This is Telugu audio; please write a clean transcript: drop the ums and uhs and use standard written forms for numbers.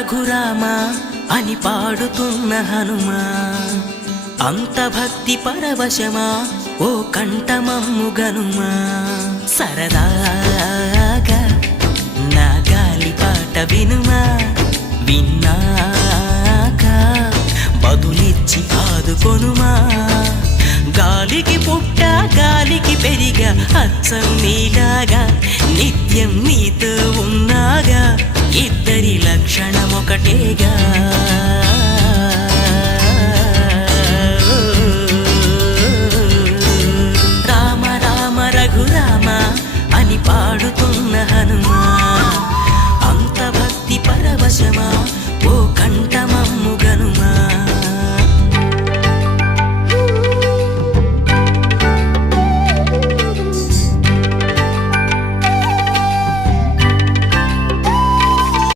రఘురామా అని పాడుతున్న హనుమా, అంత భక్తి పరవశమా ఓ కంఠమమ్ము గనుమా. సరదాగా నా గాలి పాట వినుమా, విన్నాక బదులిచ్చి ఆదుకొనుమా. గాలికి పుట్ట గాలికి పెరిగా అచ్చం